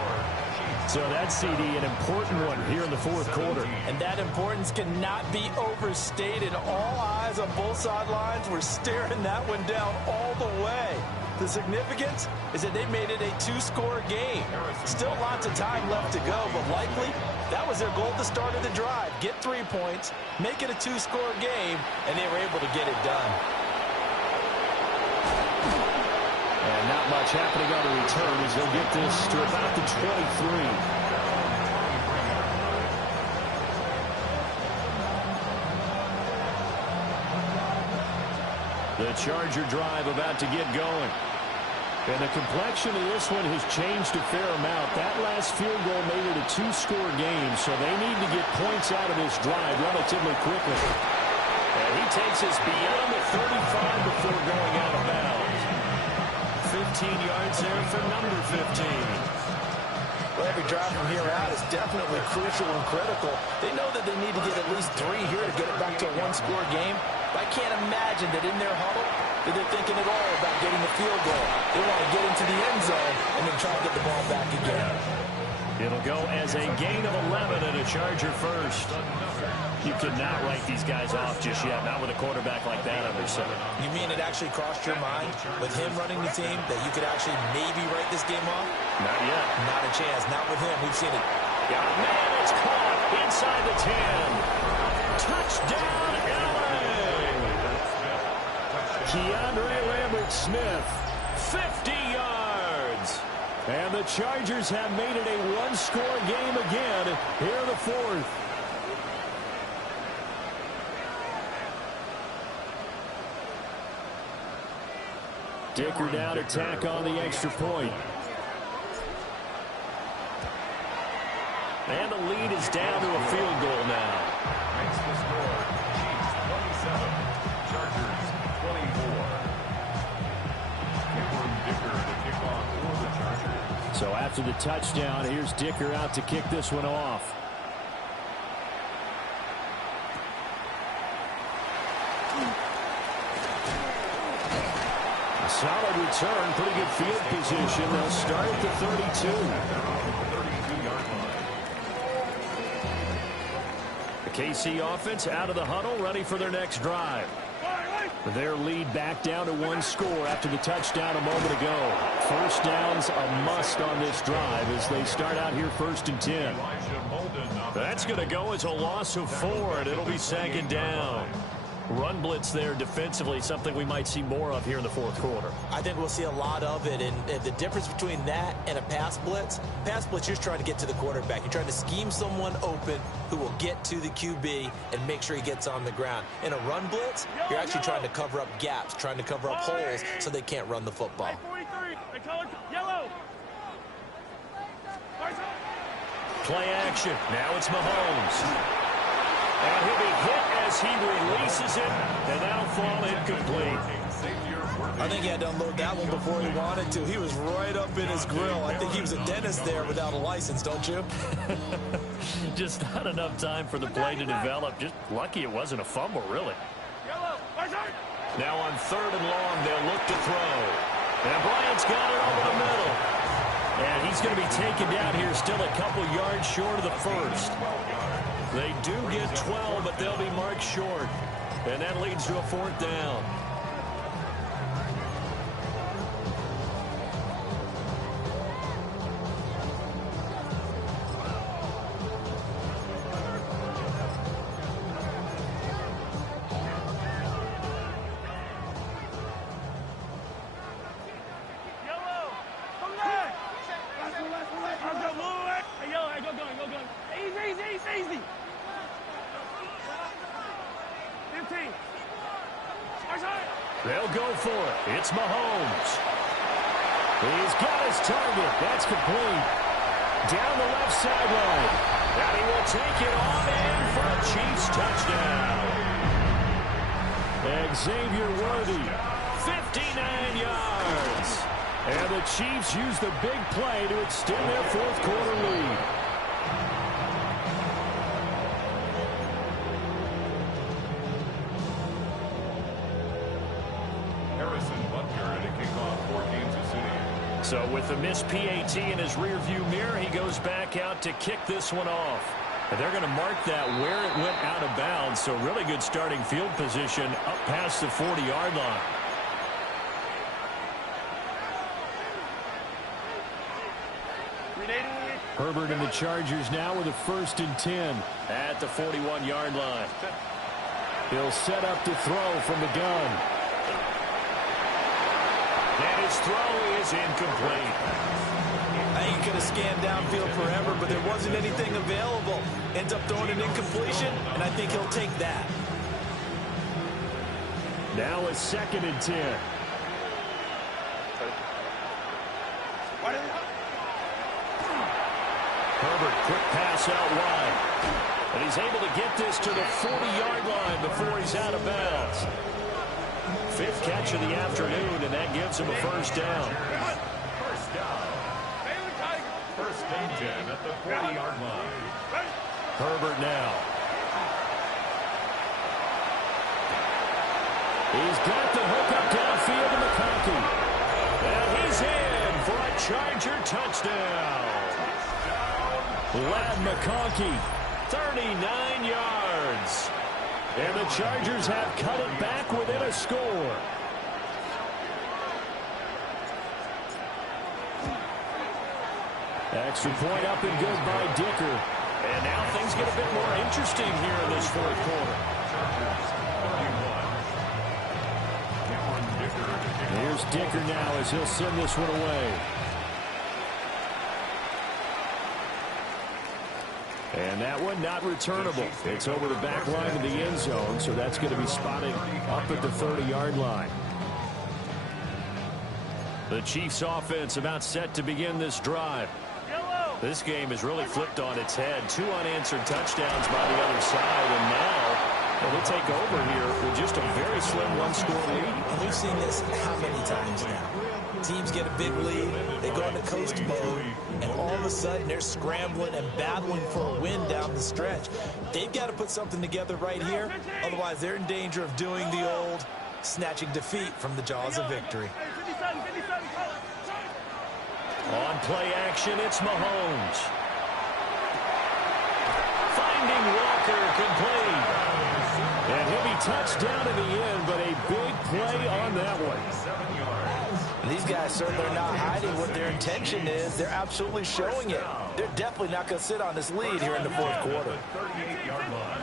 So that's, CD, an important one here in the fourth quarter. And that importance cannot be overstated. All eyes on both sidelines were staring that one down all the way. The significance is that they made it a two-score game. Still lots of time left to go, but likely that was their goal at the start of the drive. Get 3 points, make it a two-score game, and they were able to get it done. And not much happening on the return as they'll get this to about the 23. The Charger drive about to get going. And the complexion of this one has changed a fair amount. That last field goal made it a two-score game, so they need to get points out of this drive relatively quickly. And he takes us beyond the 35 before going out of bounds. 15 yards there for number 15. Well, every drive from here out is definitely crucial and critical. They know that they need to get at least 3 here to get it back to a one-score game. But I can't imagine that in their huddle that they're thinking at all about getting the field goal. They want to get into the end zone and then try to get the ball back again. It'll go as a gain of 11 and a Charger first. You could not write these guys off just yet, not with a quarterback like that on their side. You mean it actually crossed your mind with him running the team that you could actually maybe write this game off? Not yet. Not a chance. Not with him. We've seen it. Yeah, man, it's caught inside the 10. Touchdown, LA! Keandre Lambert-Smith, 50 yards. And the Chargers have made it a one-score game again here in the fourth. Dicker down to tack on the extra point. And the lead is down to a field goal now. Makes the score. Chiefs 27, Chargers 24. Cameron Dicker to kick off for the Chargers. So after the touchdown, here's Dicker out to kick this one off. Solid return, pretty good field position. They'll start at the 32. 32-yard line. The KC offense out of the huddle, ready for their next drive. Their lead back down to one score after the touchdown a moment ago. First down's a must on this drive as they start out here 1st and 10. That's going to go as a loss of 4, and it'll be 2nd down. Run blitz there defensively, something we might see more of here in the fourth quarter. I think we'll see a lot of it, and the difference between that and a pass blitz, you're just trying to get to the quarterback. You're trying to scheme someone open who will get to the QB and make sure he gets on the ground. In a run blitz, you're actually trying to cover up gaps, trying to cover up holes so they can't run the football. Play action. Now it's Mahomes. And he'll be hit as he releases it, and that'll fall incomplete. I think he had to unload that one before he wanted to. He was right up in his grill. I think he was a dentist there without a license, don't you? Just not enough time for the play to develop. Just lucky it wasn't a fumble, really. Now on 3rd and long, they'll look to throw. And Bryant's got it over the middle. And he's going to be taken down here still a couple yards short of the first. They do get 12, but they'll be marked short. And that leads to a 4th down. They'll go for it. It's Mahomes. He's got his target. That's complete. Down the left sideline. And he will take it on in for a Chiefs touchdown. Xavier Worthy, 59 yards. And the Chiefs use the big play to extend their fourth quarter lead. So with the missed PAT in his rearview mirror, he goes back out to kick this one off. And they're going to mark that where it went out of bounds. So really good starting field position up past the 40-yard line. Herbert and the Chargers now with a 1st and 10 at the 41-yard line. He'll set up to throw from the gun. And his throw is incomplete. I think he could have scanned downfield forever, but there wasn't anything available. Ends up throwing an incompletion, and I think he'll take that. Now a 2nd and 10. Herbert, quick pass out wide. And he's able to get this to the 40-yard line before he's out of bounds. 5th catch of the afternoon, and that gives him a 1st down. First down. 1st and 10 at the 40-yard line. Herbert now. He's got the hook up downfield to McConkey. And he's in for a Charger touchdown. Ladd McConkey, 39 yards. and the Chargers have cut it back within a score. Extra point up and good by Dicker. And now things get a bit more interesting here in this 4th quarter. Here's Dicker now as he'll send this one away. And that one not returnable. It's over the back line of the end zone, so that's going to be spotted up at the 30-yard line. The Chiefs offense about set to begin this drive. This game has really flipped on its head. 2 unanswered touchdowns by the other side, and now they'll take over here with just a very slim one-score lead. And we've seen this how many times now? Teams get a big lead, they go into coast mode, and all of a sudden they're scrambling and battling for a win down the stretch. They've got to put something together right here, otherwise they're in danger of doing the old snatching defeat from the jaws of victory. On play action, it's Mahomes. Finding Walker complete. And he'll be touched down in the end, but a big play on that one. These guys certainly are not hiding what their intention is. They're absolutely showing it. They're definitely not going to sit on this lead here in the 4th quarter. 38-yard line.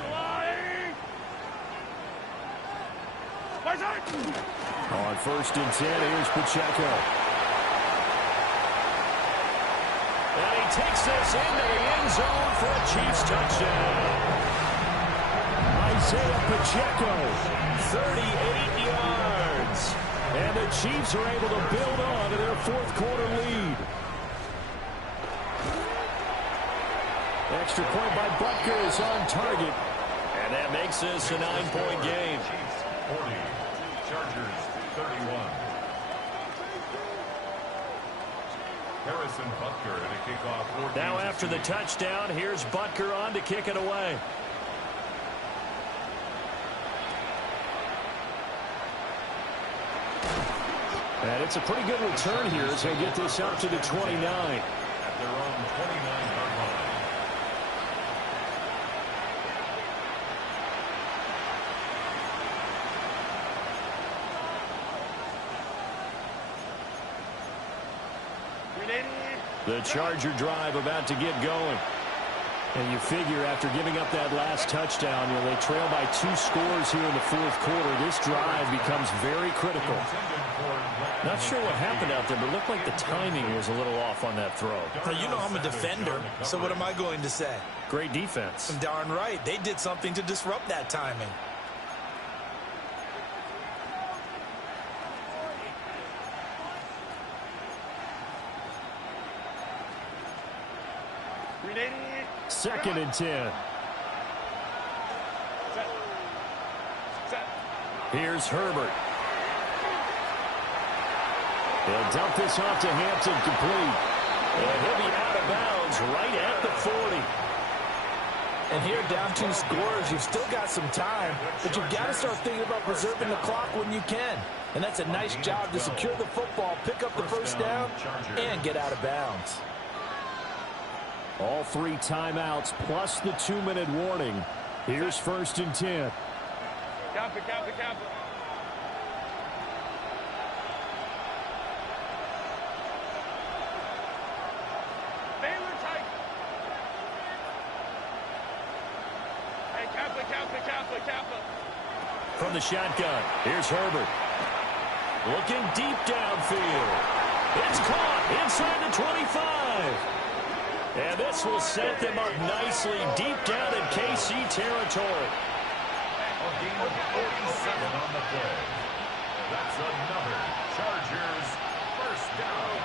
On 1st and 10, here's Pacheco. And he takes this into the end zone for a Chiefs touchdown. Isaiah Pacheco, 38 yards. and the Chiefs are able to build on to their 4th quarter lead. Extra point by Butker is on target. And that makes this a 9-point game. Chiefs 40, Chargers 31. Harrison Butker in a kickoff. Now after the touchdown, here's Butker on to kick it away. And it's a pretty good return here as they get this out to the 29. At their own 29-yard line. The Charger drive about to get going. And you figure after giving up that last touchdown, they trail by 2 scores here in the 4th quarter. This drive becomes very critical. Not sure what happened out there, but it looked like the timing was a little off on that throw. Now, you know I'm a defender, so what am I going to say? Great defense. Darn right. They did something to disrupt that timing. Second and 10. Here's Herbert. They'll dump this off to Hampton, complete. And he'll be out of bounds right at the 40. And here, down 2 scores, you've still got some time, but you've got to start thinking about preserving the clock when you can. And that's a nice job to secure the football, pick up the first down, and get out of bounds. All 3 timeouts plus the 2-minute warning. Here's 1st and 10. Count it. From the shotgun, here's Herbert. Looking deep downfield. It's caught inside the 25. And this will set them up nicely deep down in KC territory. A gain of 47 on the play. That's another Chargers first down.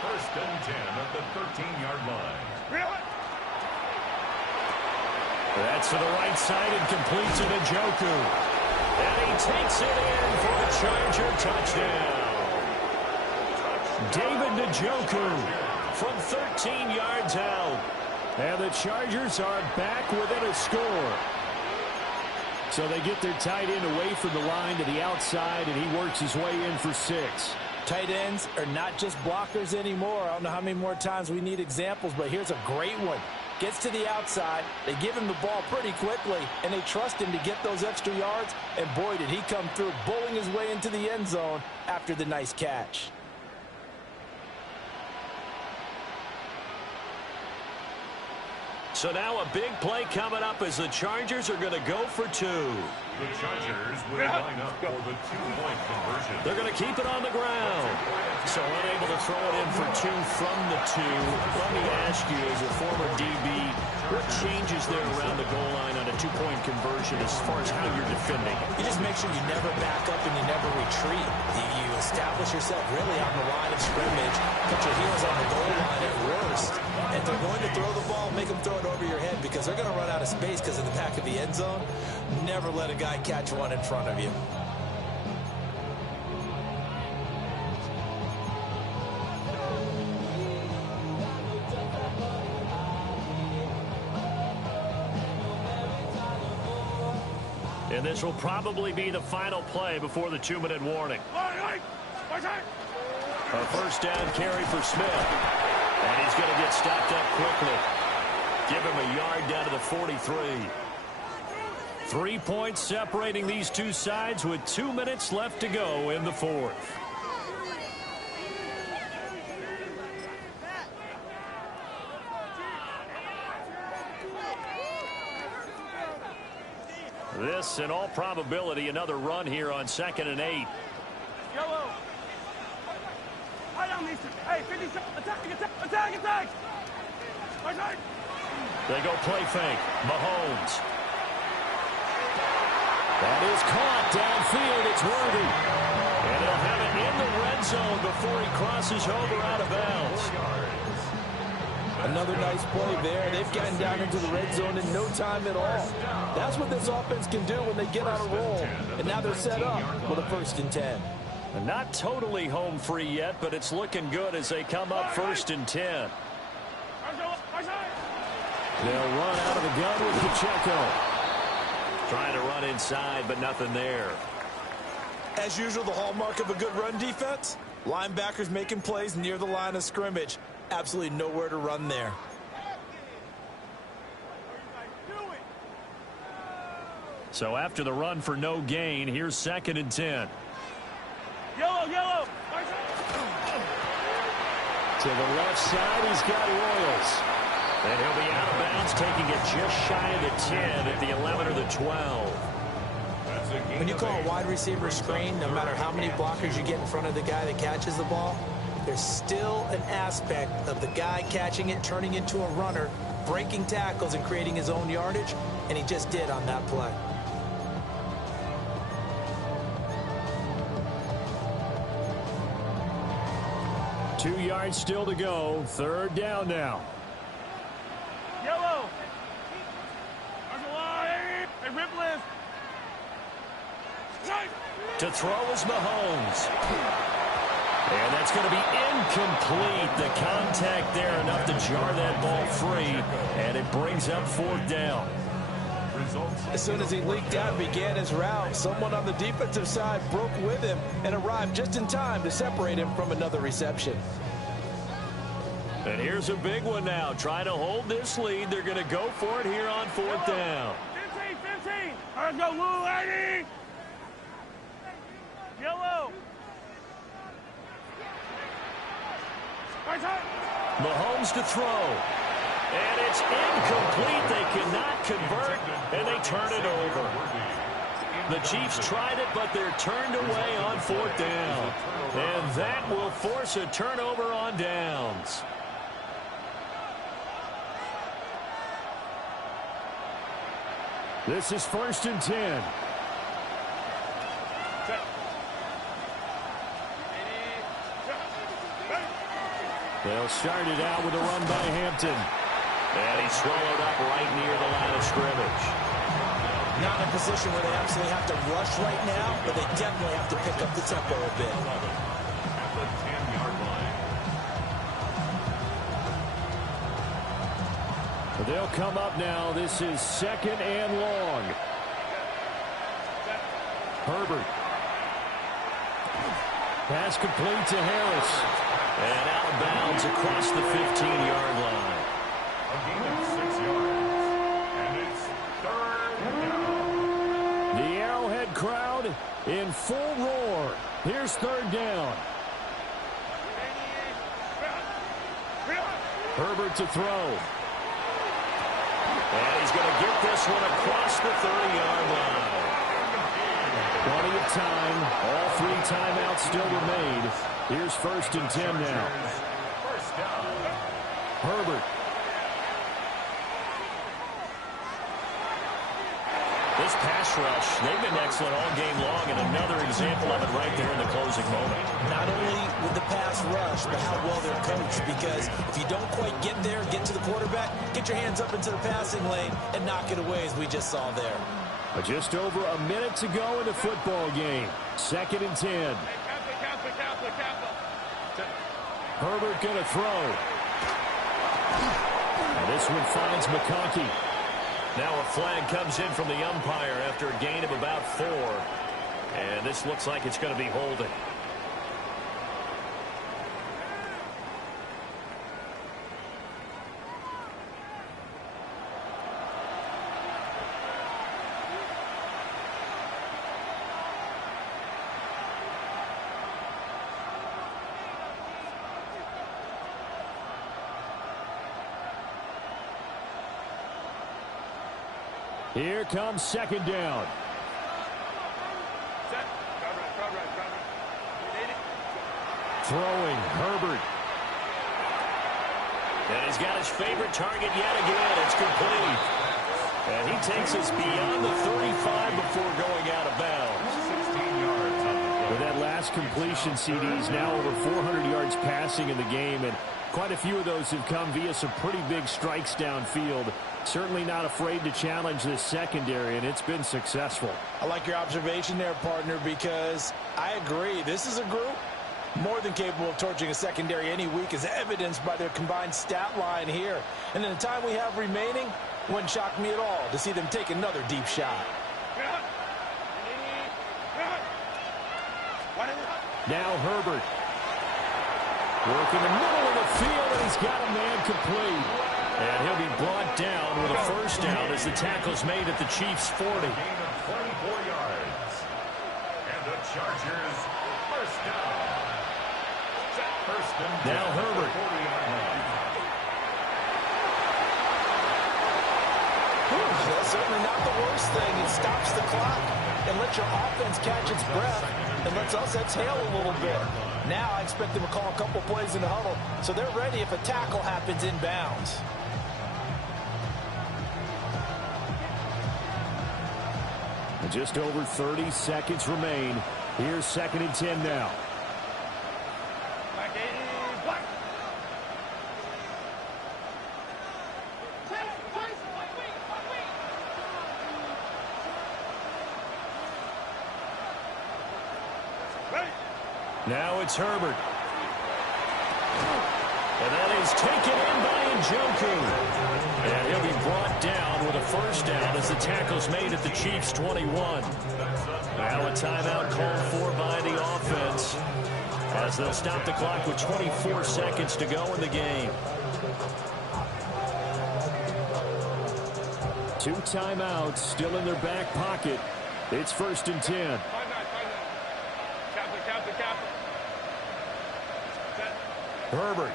1st and 10 at the 13-yard line. Really? That's to the right side and complete to Njoku. And he takes it in for a Charger touchdown. David Njoku from 13 yards out. And the Chargers are back within a score. So they get their tight end away from the line to the outside, and he works his way in for 6. Tight ends are not just blockers anymore. I don't know how many more times we need examples, but here's a great one. Gets to the outside, they give him the ball pretty quickly, and they trust him to get those extra yards, and boy, did he come through, bowling his way into the end zone after the nice catch. So now a big play coming up as the Chargers are going to go for 2. The Chargers will line up for the 2-point conversion. They're going to keep it on the ground. So unable to throw it in for 2 from the 2. Let me ask you, as a former DB, what changes there around the goal line on a 2-point conversion as far as how you're defending? You just make sure you never back up and you never retreat. You establish yourself really on the line of scrimmage, put your heels on the goal line at worst. And if they're going to throw the ball, make them throw it over your head because they're going to run out of space because of the back of the end zone. Never let a guy catch one in front of you. And this will probably be the final play before the 2-minute warning. A first down carry for Smith. And he's going to get stopped up quickly. Give him a yard down to the 43. 3 points separating these two sides with 2 minutes left to go in the 4th. This, in all probability, another run here on 2nd and 8. Yellow. Hey, 50 attack. They go play fake. Mahomes. That is caught downfield. It's Worthy. And he'll have it in the red zone before he crosses over out of bounds. Another nice play there. They've gotten down into the red zone in no time at all. That's what this offense can do when they get on a roll. And now they're set up with a 1st and 10. And not totally home free yet, but it's looking good as they come up 1st and 10. They'll run out of the gun with Pacheco. Trying to run inside, but nothing there. As usual, the hallmark of a good run defense, linebackers making plays near the line of scrimmage. Absolutely nowhere to run there. So after the run for no gain, here's 2nd and 10. Yellow. To the left side, he's got Royals. And he'll be out of bounds, taking it just shy of the 10 at the 11 or the 12. When you call a wide receiver screen, no matter how many blockers you get in front of the guy that catches the ball, there's still an aspect of the guy catching it, turning into a runner, breaking tackles and creating his own yardage, and he just did on that play. Two yards still to go. 3rd down now. Yellow. Hey, Ripley. To throw is Mahomes. And that's going to be incomplete. The contact there enough to jar that ball free, and it brings up 4th down. As soon as he leaked out and began his route, someone on the defensive side broke with him and arrived just in time to separate him from another reception. And here's a big one now. Trying to hold this lead. They're going to go for it here on 4th down. 15. All right, go, Lou, lady. Yellow. Mahomes to throw. And it's incomplete. They cannot convert, and they turn it over. The Chiefs tried it, but they're turned away on 4th down. And that will force a turnover on downs. This is 1st and 10. They'll start it out with a run by Hampton. And he's swallowed up right near the line of scrimmage. Not in a position where they absolutely have to rush right now, but they definitely have to pick up the tempo a bit. At the 10-yard line. They'll come up now. This is 2nd and long. Herbert. Pass complete to Harris. And out of bounds across the 15-yard line. A gain of 6 yards. And it's 3rd down. The Arrowhead crowd in full roar. Here's 3rd down. Herbert to throw. And he's going to get this one across the 30-yard line. Plenty of time. All 3 timeouts still remain. Here's 1st and 10 now. First down. Herbert. This pass rush, they've been excellent all game long, and another example of it right there in the closing moment. Not only with the pass rush, but how well they're coached, because if you don't quite get there, get to the quarterback, get your hands up into the passing lane and knock it away, as we just saw there. Just over a minute to go in the football game. 2nd and 10. Herbert going to throw. And this one finds McConkey. Now a flag comes in from the umpire after a gain of about 4. And this looks like it's going to be holding. Here comes 2nd down. Throwing, Herbert. And he's got his favorite target yet again. It's complete. And he takes us beyond the 35 before going out of bounds. 16 yards on the play. With that last completion, CD's now over 400 yards passing in the game, and quite a few of those have come via some pretty big strikes downfield. Certainly not afraid to challenge this secondary, and it's been successful. I like your observation there, partner, because I agree. This is a group more than capable of torching a secondary any week, as evidenced by their combined stat line here. And in the time we have remaining, wouldn't shock me at all to see them take another deep shot. Now Herbert. Work in the middle of the field, and he's got a man complete. And he'll be brought down with a 1st down as the tackle's made at the Chiefs' 40. Gain of 24 yards. And the Chargers first down. 1st and 10. Now Herbert. 40-yard line. That's certainly not the worst thing. It stops the clock and lets your offense catch its breath and lets us exhale a little bit. Now I expect them to call a couple plays in the huddle, so they're ready if a tackle happens inbounds. Just over 30 seconds remain. Here's 2nd and 10 now. Now it's Herbert. And that is taken in by Njoku. And he'll be brought down with a first down as the tackle's made at the Chiefs' 21. Now a timeout called for by the offense as they'll stop the clock with 24 seconds to go in the game. 2 timeouts still in their back pocket. It's 1st and 10. Herbert.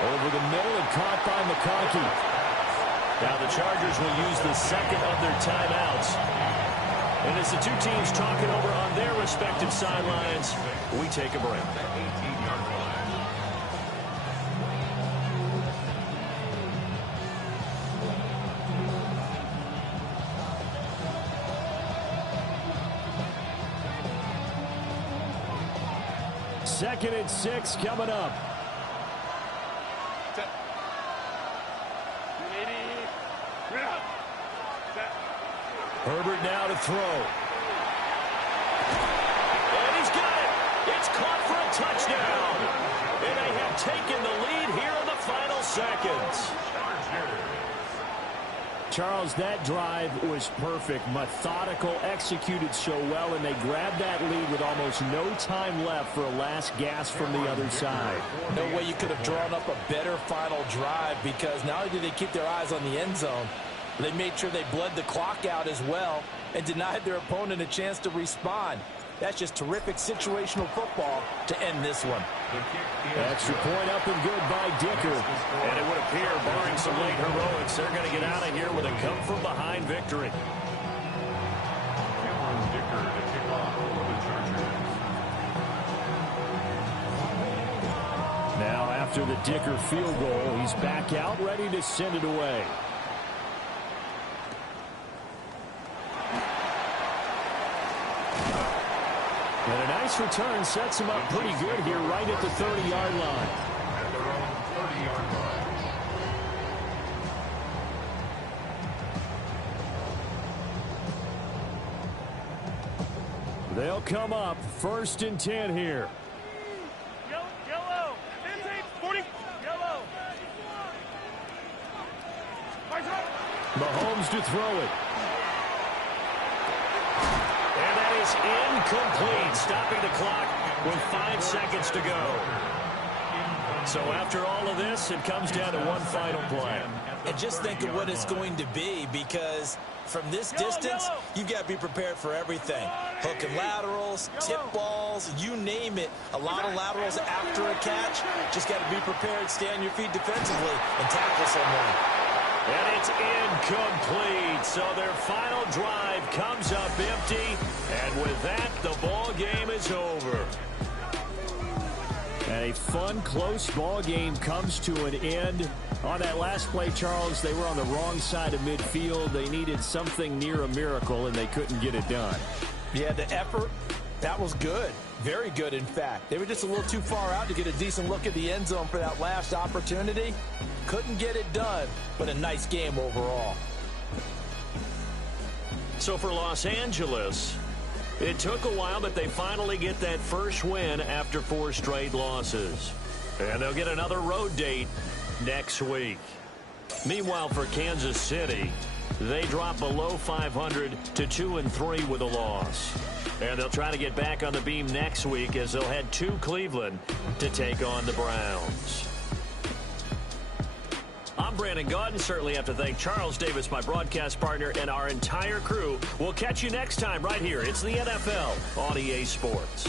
Over the middle and caught by McConkey. Now the Chargers will use the second of their timeouts. And as the two teams talking over on their respective sidelines, we take a break. Second and 6 coming up. Herbert now to throw. And he's got it. It's caught for a touchdown. And they have taken the lead here in the final seconds. Charles, that drive was perfect, methodical, executed so well, and they grabbed that lead with almost no time left for a last gasp from the other side. No way you could have drawn up a better final drive, because not only did they keep their eyes on the end zone, they made sure they bled the clock out as well and denied their opponent a chance to respond. That's just terrific situational football to end this one. Extra point up and good by Dicker. And it would appear, barring some late heroics, they're going to get out of here with a come-from-behind victory. Dicker to kick off for the Chargers. Now, after the Dicker field goal, he's back out, ready to send it away. And a nice return sets him up pretty good here right at the 30-yard line. At their own 30-yard line. They'll come up 1st and 10 here. Yellow. 40. Yellow. Mahomes to throw it. And that is incomplete, stopping the clock with 5 seconds to go. So after all of this, it comes down to one final play. And just think of what it's going to be, because from this distance, you've got to be prepared for everything. Hook and laterals, tip balls, you name it. A lot of laterals after a catch. Just got to be prepared, stay on your feet defensively, and tackle someone. And it's incomplete. So their final drive comes up empty. And with that, the ball game is over. And a fun, close ball game comes to an end. On that last play, Charles, they were on the wrong side of midfield. They needed something near a miracle, and they couldn't get it done. Yeah, the effort, that was good. Very good, in fact. They were just a little too far out to get a decent look at the end zone for that last opportunity. Couldn't get it done, but a nice game overall. So for Los Angeles, it took a while, but they finally get that first win after 4 straight losses. And they'll get another road date next week. Meanwhile, for Kansas City, they drop below 500 to 2-3 with a loss. And they'll try to get back on the beam next week as they'll head to Cleveland to take on the Browns. I'm Brandon Gaudin. Certainly have to thank Charles Davis, my broadcast partner, and our entire crew. We'll catch you next time right here. It's the NFL on EA Sports.